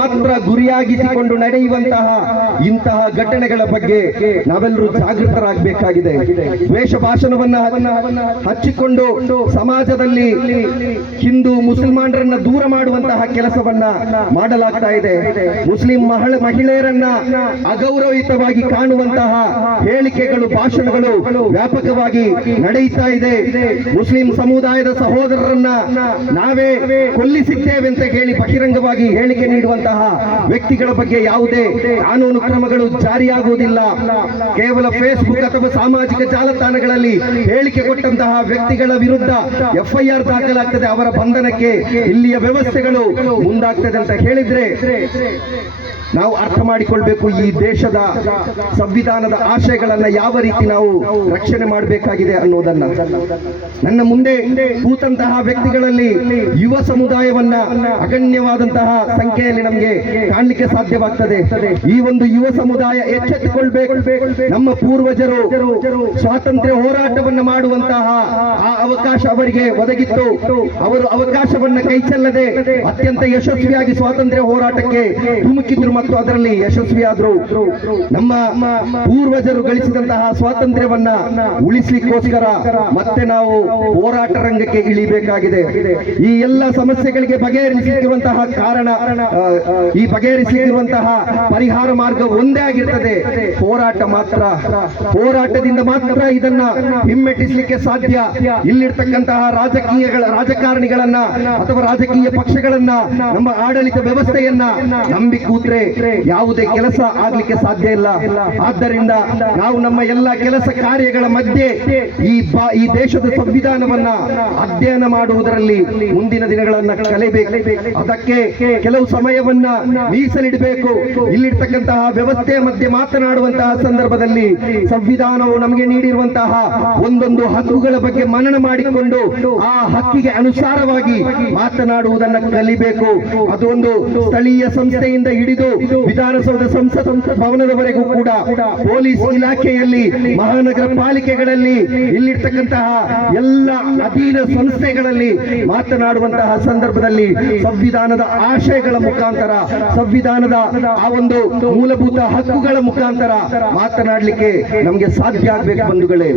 ಮಾತ್ರ ಗುರಿಯಾಗಿಸಿಕೊಂಡು ನಡೆಯುವಂತಹ ಇಂತಹ ಘಟನೆಗಳ ಬಗ್ಗೆ ನಾವೆಲ್ಲರೂ ಜಾಗೃತರಾಗಬೇಕಾಗಿದೆ. ದ್ವೇಷ ಭಾಷಣವನ್ನ ಹಚ್ಚಿಕೊಂಡು ಸಮಾಜದಲ್ಲಿ ಹಿಂದೂ ಮುಸಲ್ಮಾನರನ್ನ ದೂರ ಮಾಡುವಂತಹ ಕೆಲಸವನ್ನ ಮಾಡಲಾಗ್ತಾ ಇದೆ. ಮುಸ್ಲಿಂ ಮಹಿಳೆಯರನ್ನ ಅಗೌರವಯುತವಾಗಿ ಕಾಣುವಂತಹ ಹೇಳಿಕೆಗಳು, ಭಾಷಣಗಳು ವ್ಯಾಪಕವಾಗಿ ನಡೆಯುತ್ತಾ ಇದೆ. ಮುಸ್ಲಿಂ ಸಮುದಾಯದ ಸಹೋದರರನ್ನ ನಾವೇ ಕೊಲ್ಲಿಸಿದ್ದೇವೆ ಅಂತ ಹೇಳಿ ಬಹಿರಂಗವಾಗಿ ಹೇಳಿಕೆ ನೀಡುವಂತಹ ವ್ಯಕ್ತಿಗಳ ಬಗ್ಗೆ ಯಾವುದೇ ಕಾನೂನು ಕ್ರಮಗಳು ಜಾರಿಯಾಗುವುದಿಲ್ಲ. ಕೇವಲ ಫೇಸ್ಬುಕ್ ಅಥವಾ ಸಾಮಾಜಿಕ ಜಾಲತಾಣಗಳಲ್ಲಿ ಹೇಳಿಕೆ ಕೊಟ್ಟಂತಹ ವ್ಯಕ್ತಿಗಳ ವಿರುದ್ಧ FIR ದಾಖಲಾಗ್ತದೆ, ಅವರ ಬಂಧನಕ್ಕೆ ಇಲ್ಲಿಯ ವ್ಯವಸ್ಥೆಗಳು ಮುಂದಾಗ್ತದೆ ಅಂತ ಹೇಳಿದ್ರೆ ನಾವು ಅರ್ಥ ಮಾಡಿಕೊಳ್ಬೇಕು ಈ ದೇಶದ ಸಂವಿಧಾನದ ಆಶಯಗಳನ್ನ ಯಾವ ರೀತಿ ನಾವು ರಕ್ಷಣೆ ಮಾಡಬೇಕಾಗಿದೆ ಅನ್ನೋದನ್ನ. ನನ್ನ ಮುಂದೆ ಕೂತಂತಹ ವ್ಯಕ್ತಿಗಳಲ್ಲಿ ಯುವ ಸಮುದಾಯವನ್ನ ಅಗಣ್ಯವಾದಂತಹ ಸಂಖ್ಯೆಯಲ್ಲಿ ನಮಗೆ ಕಾಣಲಿಕ್ಕೆ ಸಾಧ್ಯವಾಗ್ತದೆ. ಈ ಒಂದು ಯುವ ಸಮುದಾಯ ಎಚ್ಚೆತ್ತುಕೊಳ್ಬೇಕು. ನಮ್ಮ ಪೂರ್ವಜರು ಸ್ವಾತಂತ್ರ್ಯ ಹೋರಾಟವನ್ನ ಮಾಡುವಂತಹ ಆ ಅವಕಾಶ ಅವರಿಗೆ ಒದಗಿತ್ತು. ಅವರು ಅವಕಾಶವನ್ನ ಕೈಚೆಲ್ಲದೆ ಅತ್ಯಂತ ಯಶಸ್ವಿಯಾಗಿ ಸ್ವಾತಂತ್ರ್ಯ ಹೋರಾಟಕ್ಕೆ ಧುಮುಕಿದ್ರು ಮತ್ತು ಅದರಲ್ಲಿ ಯಶಸ್ವಿಯಾದ್ರು. ನಮ್ಮ ಪೂರ್ವಜರು ಗಳಿಸಿದಂತಹ ಸ್ವಾತಂತ್ರ್ಯವನ್ನ ಉಳಿಸಲಿಕ್ಕೋಸ್ಕರ ಮತ್ತೆ ನಾವು ಹೋರಾಟ ರಂಗಕ್ಕೆ ಇಳಿಬೇಕಾಗಿದೆ. ಈ ಎಲ್ಲ ಸಮಸ್ಯೆಗಳಿಗೆ ಬಗೆಹರಿಸಿರುವಂತಹ ಕಾರಣ, ಈ ಬಗೆಹರಿಸಿರುವಂತಹ ಪರಿಹಾರ ಮಾರ್ಗ ಒಂದೇ ಆಗಿರ್ತದೆ, ಹೋರಾಟ ಮಾತ್ರ. ಹೋರಾಟದಿಂದ ಮಾತ್ರ ಇದನ್ನ ಹಿಮ್ಮೆಟ್ಟಿಸಲಿಕ್ಕೆ ಸಾಧ್ಯ. ಇಲ್ಲಿರ್ತಕ್ಕಂತಹ ರಾಜಕಾರಣಿಗಳನ್ನ ಅಥವಾ ರಾಜಕೀಯ ಪಕ್ಷಗಳನ್ನ, ನಮ್ಮ ಆಡಳಿತ ವ್ಯವಸ್ಥೆಯನ್ನ ನಂಬಿ ಕೂತ್ರೆ ಯಾವುದೇ ಕೆಲಸ ಆಗ್ಲಿಕ್ಕೆ ಸಾಧ್ಯ ಇಲ್ಲ. ಆದ್ದರಿಂದ ನಾವು ನಮ್ಮ ಎಲ್ಲ ಕೆಲಸ ಕಾರ್ಯಗಳ ಮಧ್ಯೆ ಈ ದೇಶದ ಸಂವಿಧಾನವನ್ನ ಅಧ್ಯಯನ ಮಾಡುವುದರಲ್ಲಿ ಮುಂದಿನ ದಿನಗಳನ್ನ ಕಳೆಯಬೇಕು. ಅದಕ್ಕೆ ಕೆಲವು ಸಮಯವನ್ನ ಮೀಸಲಿಡಬೇಕು. ಇಲ್ಲಿರ್ತಕ್ಕಂತಹ ವ್ಯವಸ್ಥೆಯ ಮಧ್ಯೆ ಮಾತನಾಡುವಂತಹ ಸಂದರ್ಭದಲ್ಲಿ ಸಂವಿಧಾನವು ನಮಗೆ ನೀಡಿರುವಂತಹ ಒಂದೊಂದು ಹಕ್ಕುಗಳ ಬಗ್ಗೆ ಮನನ ಮಾಡಿಕೊಂಡು ಆ ಹಕ್ಕಿಗೆ ಅನುಸಾರವಾಗಿ ಮಾತನಾಡುವುದನ್ನ ಕಲಿಬೇಕು. ಅದು ಒಂದು ಸ್ಥಳೀಯ ಸಂಸ್ಥೆಯಿಂದ ಹಿಡಿದು ವಿಧಾನಸೌಧ ಸಂಸತ್ ಭವನದವರೆಗೂ ಕೂಡ, ಪೊಲೀಸ್ ಇಲಾಖೆಯಲ್ಲಿ, ಮಹಾನಗರ ಪಾಲಿಕೆಗಳಲ್ಲಿ, ಇಲ್ಲಿರ್ತಕ್ಕಂತಹ ಎಲ್ಲ ಅಧೀನ ಸಂಸ್ಥೆಗಳಲ್ಲಿ ಮಾತನಾಡುವಂತಹ ಸಂದರ್ಭದಲ್ಲಿ ಸಂವಿಧಾನದ ಆಶಯಗಳ ಮುಖಾಂತರ, ಸಂವಿಧಾನದ ಆ ಒಂದು ಮೂಲಭೂತ ಹಕ್ಕುಗಳ ಮುಖಾಂತರ ಮಾತನಾಡಲಿಕ್ಕೆ ನಮಗೆ ಸಾಧ್ಯ ಆಗ್ಬೇಕು ಬಂಧುಗಳೇ.